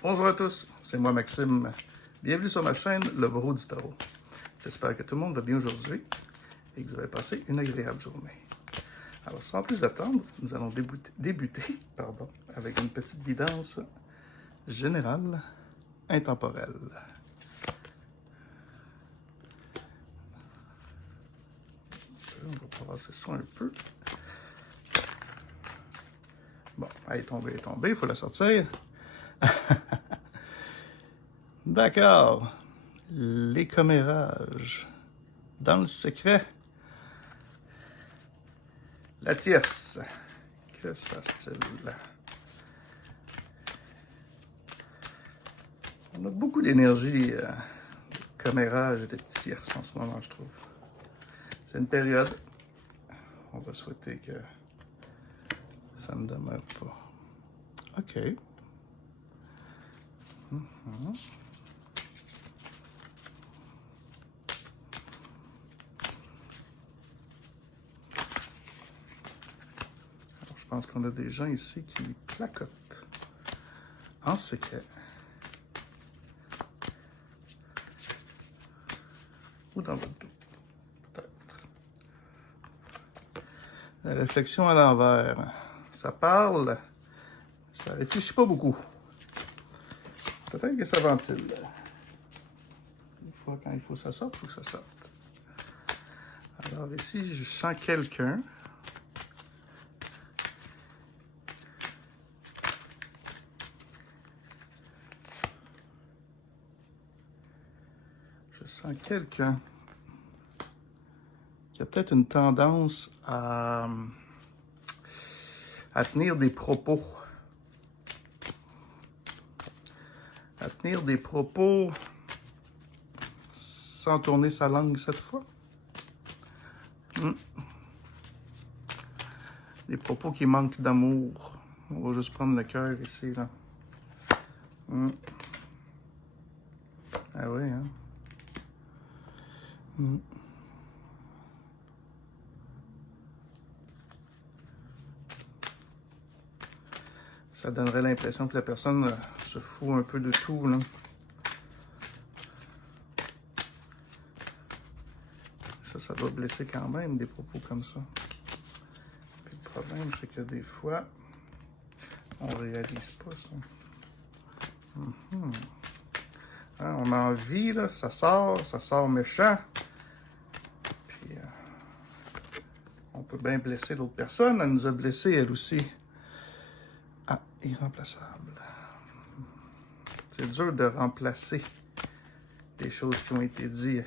Bonjour à tous, c'est moi Maxime. Bienvenue sur ma chaîne, Le Bureau du Tarot. J'espère que tout le monde va bien aujourd'hui et que vous avez passé une agréable journée. Alors sans plus attendre, nous allons débuter avec une petite guidance générale intemporelle. On va brasser ça un peu. Bon, elle est tombée, il faut la sortir. D'accord. Les commérages. Dans le secret. La tierce. Que se passe-t-il? On a beaucoup d'énergie de commérage et de tierce en ce moment, je trouve. C'est une période. On va souhaiter que ça ne demeure pas. OK. Je pense qu'on a des gens ici qui placotent en secret. Ou dans votre dos, peut-être. La réflexion à l'envers. Ça parle, ça réfléchit pas beaucoup. Peut-être que ça ventile. Des fois, quand il faut que ça sorte, il faut que ça sorte. Alors ici, je sens quelqu'un. Je sens quelqu'un qui a peut-être une tendance à tenir des propos. À tenir des propos sans tourner sa langue cette fois. Des propos qui manquent d'amour. On va juste prendre le cœur ici, là. Ah oui, hein? Ça donnerait l'impression que la personne se fout un peu de tout, là. Ça doit blesser quand même, des propos comme ça. Puis le problème, c'est que des fois, on réalise pas ça. Hein, on a envie, là, ça sort méchant. Puis, on peut bien blesser l'autre personne. Elle nous a blessés, elle aussi. Ah, irremplaçable. C'est dur de remplacer des choses qui ont été dites.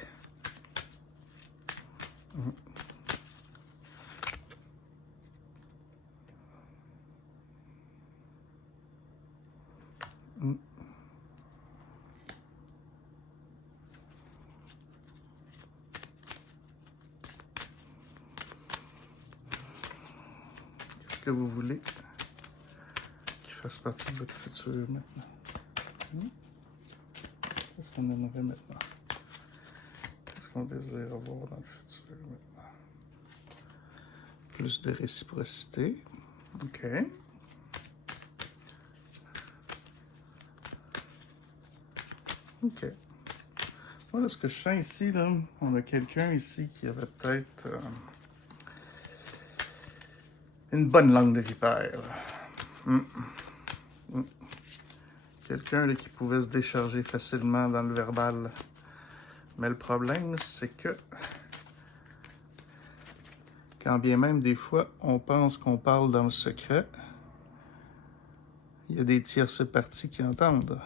Qu'est-ce que vous voulez qui fasse partie de votre futur maintenant? Qu'est-ce qu'on aimerait maintenant? Qu'est-ce qu'on désire avoir dans le futur maintenant? Plus de réciprocité. OK. OK. Voilà ce que je sens ici, là. On a quelqu'un ici qui avait peut-être une bonne langue de vipère. Quelqu'un qui pouvait se décharger facilement dans le verbal. Mais le problème, c'est que quand bien même des fois on pense qu'on parle dans le secret, il y a des tierces parties qui entendent.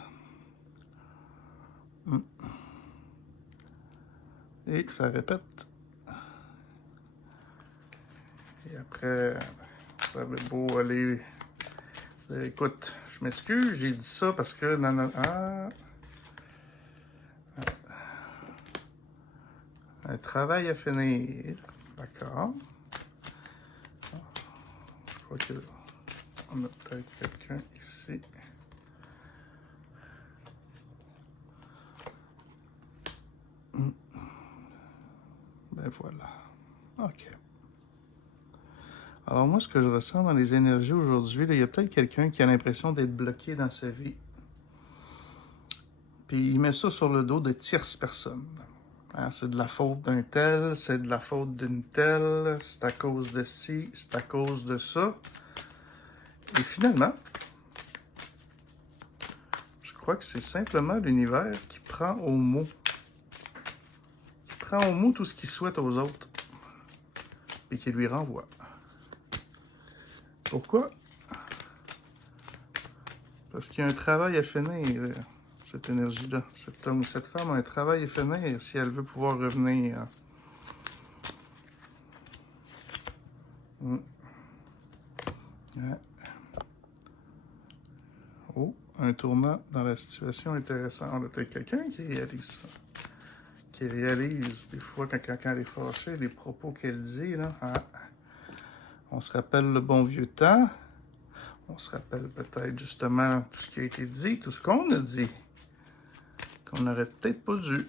Et que ça répète. Et après, vous avez beau aller... Écoute, je m'excuse, j'ai dit ça parce que... Un travail à finir. D'accord. Je crois qu'on a peut-être quelqu'un ici. Ben voilà. OK. Alors moi, ce que je ressens dans les énergies aujourd'hui, il y a peut-être quelqu'un qui a l'impression d'être bloqué dans sa vie. Puis il met ça sur le dos de tierces personnes. Hein, c'est de la faute d'un tel, c'est de la faute d'une telle, c'est à cause de ci, c'est à cause de ça. Et finalement, je crois que c'est simplement l'univers qui prend au mot. Qui prend au mot tout ce qu'il souhaite aux autres et qui lui renvoie. Pourquoi? Parce qu'il y a un travail à finir, cette énergie-là. Cet homme ou cette femme a un travail à finir si elle veut pouvoir revenir. Ouais. Oh, un tournant dans la situation intéressant. On a peut-être quelqu'un qui réalise ça. Qui réalise des fois quand elle est fâchée, les propos qu'elle dit. Là, on se rappelle le bon vieux temps. On se rappelle peut-être justement tout ce qui a été dit, tout ce qu'on a dit, qu'on n'aurait peut-être pas dû.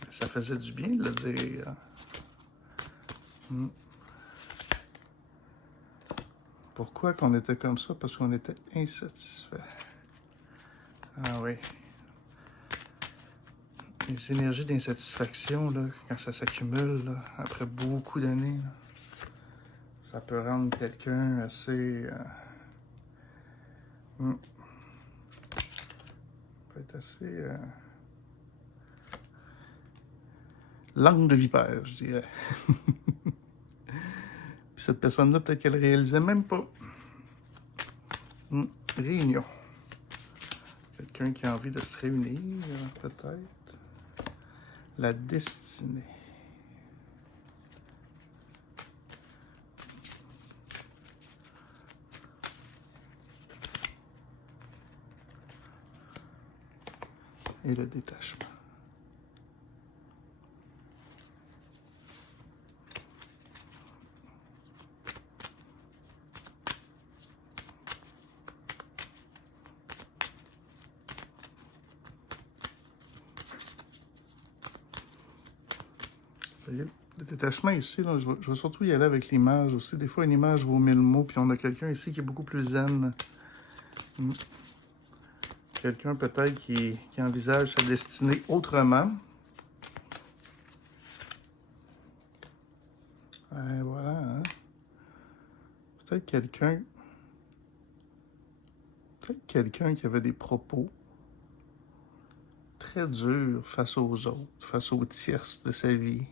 Mais ça faisait du bien de le dire. Pourquoi qu'on était comme ça? Parce qu'on était insatisfait. Ah oui. Les énergies d'insatisfaction, là, quand ça s'accumule, là, après beaucoup d'années, là, ça peut rendre quelqu'un assez... peut être assez... langue de vipère, je dirais. Puis cette personne-là, peut-être qu'elle réalisait même pas. Réunion. Quelqu'un qui a envie de se réunir, peut-être. La destinée. Et le détachement. Le détachement ici, là, je vais surtout y aller avec l'image aussi. Des fois, une image vaut 1000 mots, puis on a quelqu'un ici qui est beaucoup plus zen. Quelqu'un peut-être qui envisage sa destinée autrement. Et voilà. Hein? Peut-être quelqu'un qui avait des propos très durs face aux autres, face aux tierces de sa vie.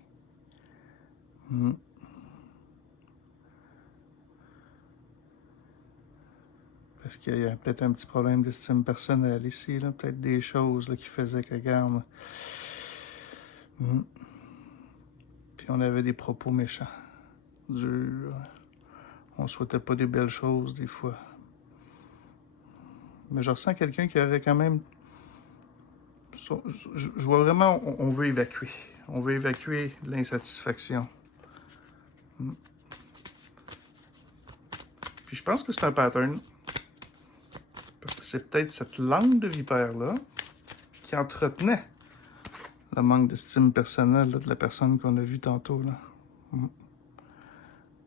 Parce qu'il y a peut-être un petit problème d'estime personnelle ici, là. Peut-être des choses là, qui faisaient que, regarde. Puis on avait des propos méchants, durs. On souhaitait pas des belles choses, des fois. Mais je ressens quelqu'un qui aurait quand même... Je vois vraiment, on veut évacuer. On veut évacuer l'insatisfaction. Puis je pense que c'est un pattern. Parce que c'est peut-être cette langue de vipère-là qui entretenait le manque d'estime personnelle là, de la personne qu'on a vue tantôt. Là.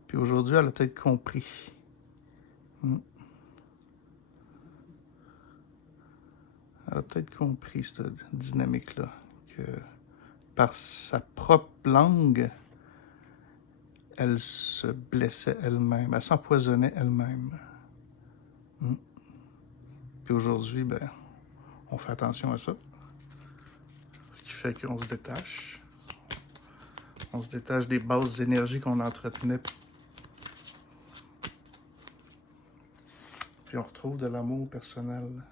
Puis aujourd'hui, elle a peut-être compris. Elle a peut-être compris cette dynamique-là, que par sa propre langue, elle se blessait elle-même, elle s'empoisonnait elle-même. Puis aujourd'hui, ben, on fait attention à ça. Ce qui fait qu'on se détache. On se détache des basses énergies qu'on entretenait. Puis on retrouve de l'amour personnel.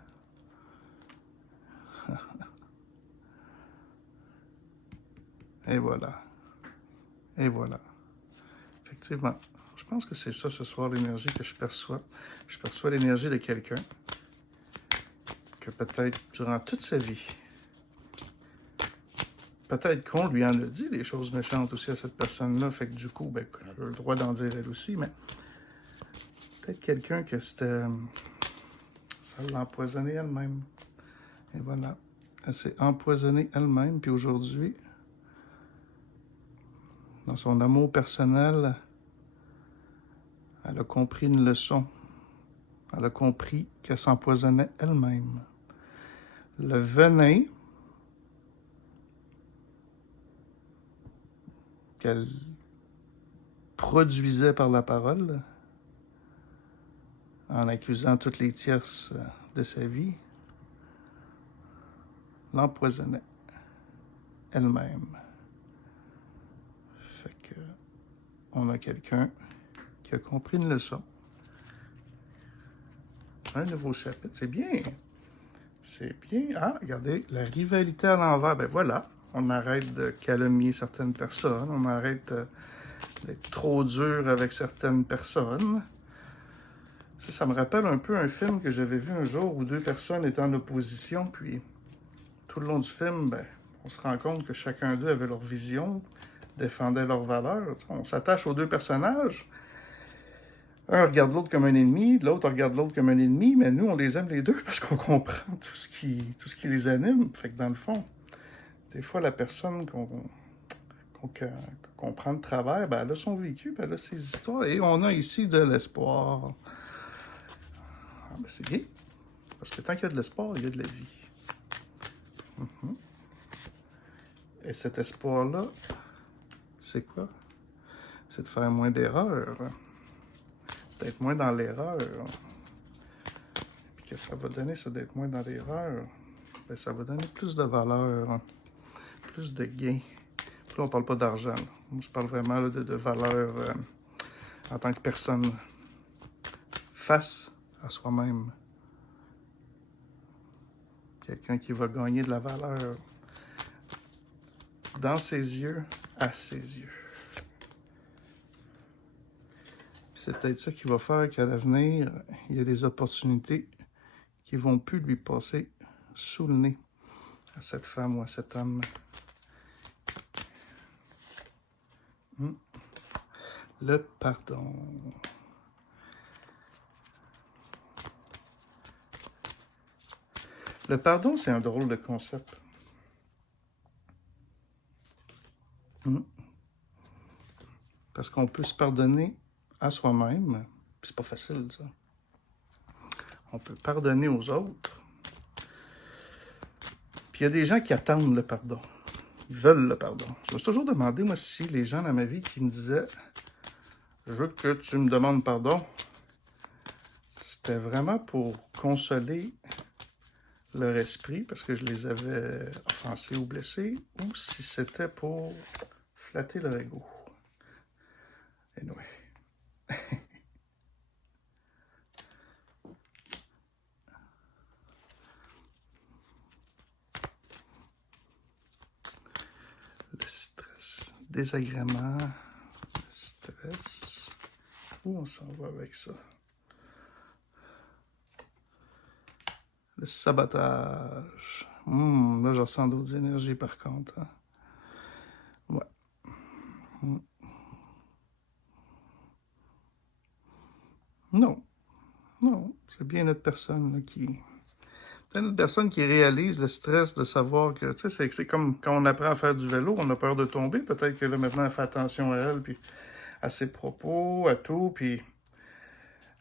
Et voilà. Et voilà. Effectivement. Je pense que c'est ça ce soir, l'énergie que je perçois. Je perçois l'énergie de quelqu'un que peut-être durant toute sa vie, peut-être qu'on lui en a dit des choses méchantes aussi à cette personne-là, fait que du coup, ben, elle a le droit d'en dire elle aussi, mais peut-être quelqu'un que c'était... ça l'a empoisonnée elle-même. Et voilà. Elle s'est empoisonnée elle-même, puis aujourd'hui, dans son amour personnel, elle a compris une leçon. Elle a compris qu'elle s'empoisonnait elle-même. le venin qu'elle produisait par la parole, en accusant toutes les tierces de sa vie, l'empoisonnait elle-même. Fait que on a quelqu'un qui a compris une leçon. Un nouveau chapitre, c'est bien. C'est bien. Ah, regardez, la rivalité à l'envers. Ben voilà, on arrête de calomnier certaines personnes, on arrête d'être trop dur avec certaines personnes. Ça me rappelle un peu un film que j'avais vu un jour où deux personnes étaient en opposition, puis tout le long du film, ben, on se rend compte que chacun d'eux avait leur vision, défendait leurs valeurs. On s'attache aux deux personnages. Un regarde l'autre comme un ennemi, l'autre regarde l'autre comme un ennemi, mais nous, on les aime les deux parce qu'on comprend tout ce qui les anime. Fait que dans le fond, des fois, la personne qu'on prend de travers, ben, elle a son vécu, ben, elle a ses histoires, et on a ici de l'espoir. Ah, ben, c'est bien, parce que tant qu'il y a de l'espoir, il y a de la vie. Et cet espoir-là, c'est quoi? C'est de faire moins d'erreurs, d'être moins dans l'erreur. Puis qu'est-ce que ça va donner, ça, d'être moins dans l'erreur? Ben, ça va donner plus de valeur, plus de gains. Puis là, on parle pas d'argent. Moi, je parle vraiment là, de valeur en tant que personne face à soi-même. Quelqu'un qui va gagner de la valeur dans ses yeux, à ses yeux. C'est peut-être ça qui va faire qu'à l'avenir, il y a des opportunités qui vont plus lui passer sous le nez à cette femme ou à cet homme. Le pardon. Le pardon, c'est un drôle de concept. Parce qu'on peut se pardonner à soi-même. C'est pas facile, ça. On peut pardonner aux autres. Puis il y a des gens qui attendent le pardon. Ils veulent le pardon. Je me suis toujours demandé, moi, si les gens dans ma vie qui me disaient « Je veux que tu me demandes pardon », c'était vraiment pour consoler leur esprit parce que je les avais offensés ou blessés, ou si c'était pour flatter leur ego. Anyway. Le stress, désagrément, le stress. Où on s'en va avec ça? Le sabotage. Là, je ressens d'autres énergies par contre. Hein? Ouais. Non. Non. C'est bien notre personne là, qui. C'est une personne qui réalise le stress de savoir que, tu sais, c'est comme quand on apprend à faire du vélo, on a peur de tomber. Peut-être que là, maintenant, elle fait attention à elle, puis à ses propos, à tout, puis.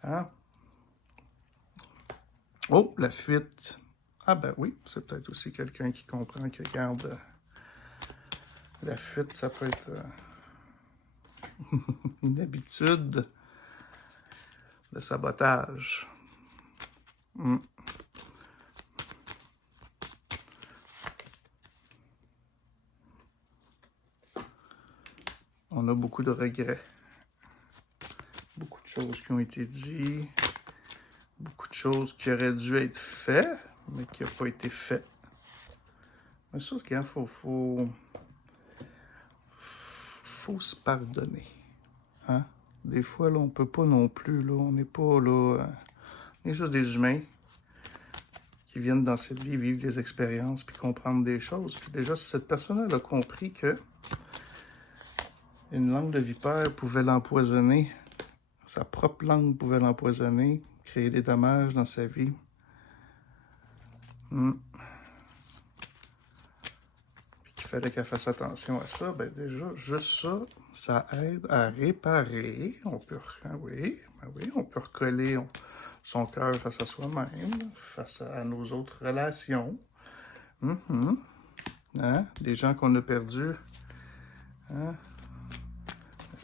Hein? Oh, la fuite. Ah ben oui, c'est peut-être aussi quelqu'un qui comprend que, regarde, la fuite, ça peut être une habitude de sabotage. On a beaucoup de regrets. Beaucoup de choses qui ont été dites. Beaucoup de choses qui auraient dû être faites, mais qui n'ont pas été faites. Mais ça, il faut se pardonner. Hein? Des fois, là, on peut pas non plus. Là, on n'est pas là. On est juste des humains qui viennent dans cette vie vivre des expériences puis comprendre des choses. Puis déjà, si cette personne-là a compris que une langue de vipère pouvait l'empoisonner, sa propre langue pouvait l'empoisonner, créer des dommages dans sa vie. Puis qu'il fallait qu'elle fasse attention à ça. Ben déjà, juste ça, ça aide à réparer. On peut, oui, on peut recoller son cœur face à soi-même, face à nos autres relations. Hein? Les gens qu'on a perdus. Hein?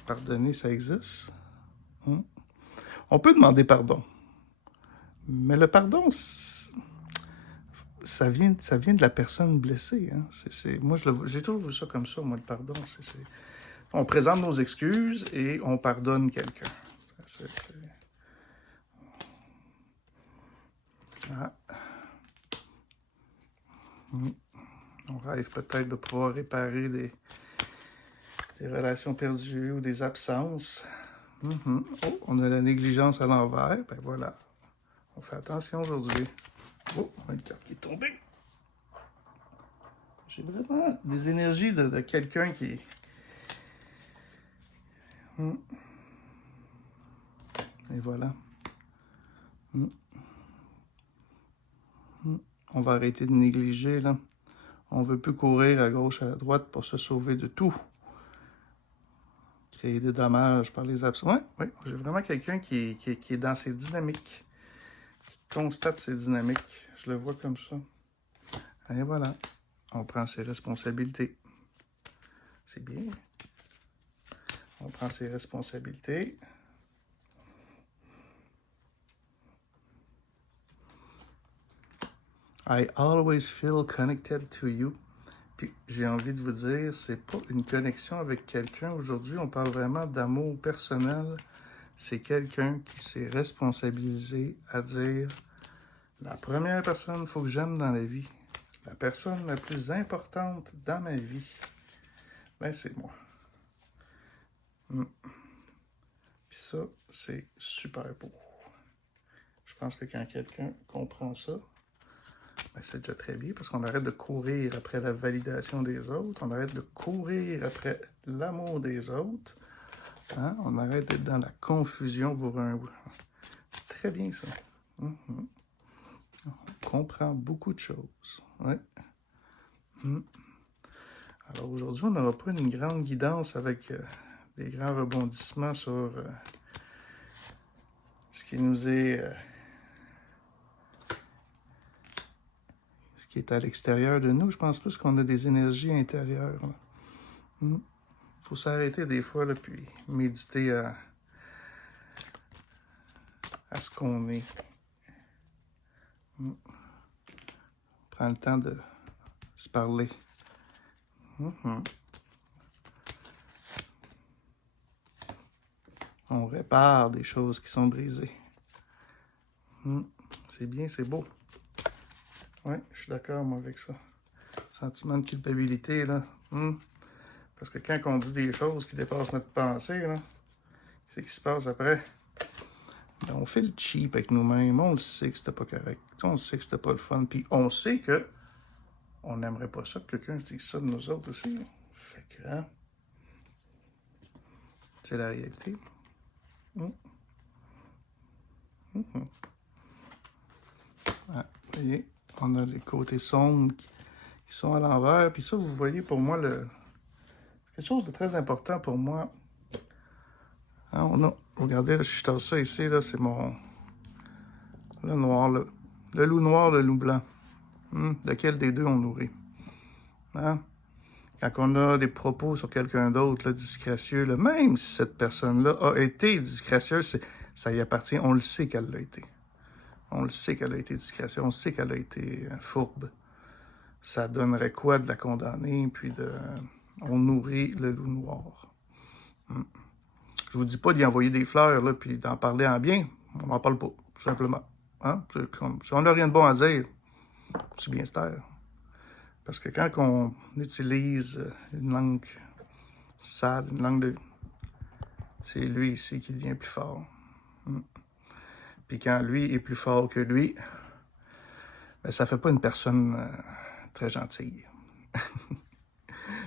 Pardonner, ça existe. On peut demander pardon. Mais le pardon, ça vient de la personne blessée. Hein? Moi, j'ai toujours vu ça comme ça, moi, le pardon. On présente nos excuses et on pardonne quelqu'un. Ah. On rêve peut-être de pouvoir réparer des relations perdues ou des absences. Oh, on a la négligence à l'envers. Ben voilà. On fait attention aujourd'hui. Oh, une carte qui est tombée. J'ai vraiment des énergies de quelqu'un qui... Et voilà. On va arrêter de négliger, là. On ne veut plus courir à gauche, à droite pour se sauver de tout. Créer des dommages par les absents. Oui, j'ai vraiment quelqu'un qui est dans ses dynamiques, qui constate ses dynamiques. Je le vois comme ça. Et voilà. On prend ses responsabilités. C'est bien. On prend ses responsabilités. I always feel connected to you. Puis j'ai envie de vous dire, c'est pas une connexion avec quelqu'un. Aujourd'hui, on parle vraiment d'amour personnel. C'est quelqu'un qui s'est responsabilisé à dire la première personne qu'il faut que j'aime dans la vie, la personne la plus importante dans ma vie, ben c'est moi. Puis ça, c'est super beau. Je pense que quand quelqu'un comprend ça, ben c'est déjà très bien parce qu'on arrête de courir après la validation des autres, on arrête de courir après l'amour des autres, hein? On arrête d'être dans la confusion pour un... C'est très bien ça. On comprend beaucoup de choses. Ouais. Alors aujourd'hui, on n'aura pas une grande guidance avec des grands rebondissements sur ce qui nous est... ce qui est à l'extérieur de nous. Je pense plus qu'on a des énergies intérieures. Il faut s'arrêter des fois, là, puis méditer à ce qu'on est. Prends le temps de se parler. On répare des choses qui sont brisées. C'est bien, c'est beau. Oui, je suis d'accord, moi, avec ça. Sentiment de culpabilité, là. Parce que quand on dit des choses qui dépassent notre pensée, là, qu'est-ce qui se passe après? Ben, on fait le cheap avec nous-mêmes. On le sait que c'était pas correct. On le sait que c'était pas le fun. Puis on sait que on n'aimerait pas ça que quelqu'un dise ça de nous autres aussi. Fait que, hein? C'est la réalité. Ah, vous voyez, on a les côtés sombres qui sont à l'envers. Puis ça, vous voyez, pour moi, c'est quelque chose de très important pour moi. Hein, regardez, là, je suis tassé ici, là, c'est mon... Le noir, là. Le loup noir, le loup blanc. Lequel des deux on nourrit? Hein? Quand on a des propos sur quelqu'un d'autre, là, disgracieux, là, même si cette personne-là a été disgracieuse, ça y appartient, on le sait qu'elle l'a été. On le sait qu'elle a été disgracieuse, on sait qu'elle a été fourbe. Ça donnerait quoi de la condamner, puis on nourrit le loup noir. Je vous dis pas d'y envoyer des fleurs, là, puis d'en parler en bien. On n'en parle pas, tout simplement. Hein? Si on n'a rien de bon à dire, c'est bien se taire. Parce que quand on utilise une langue sale, une langue de... C'est lui ici qui devient plus fort. Puis quand lui est plus fort que lui, ben ça fait pas une personne très gentille.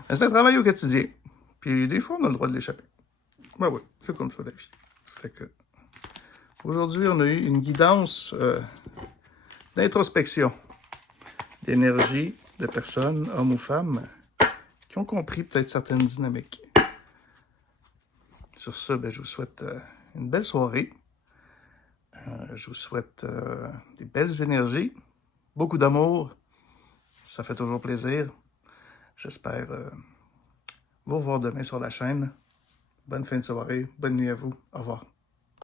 Mais c'est un travail au quotidien. Puis des fois, on a le droit de l'échapper. Ben oui, c'est comme ça la vie. Fait que... Aujourd'hui, on a eu une guidance d'introspection, d'énergie, de personnes, hommes ou femmes, qui ont compris peut-être certaines dynamiques. Sur ça, ben, je vous souhaite une belle soirée. Je vous souhaite des belles énergies, beaucoup d'amour Ça fait toujours plaisir. J'espère vous revoir demain sur la chaîne. Bonne fin de soirée. Bonne nuit à vous. Au revoir.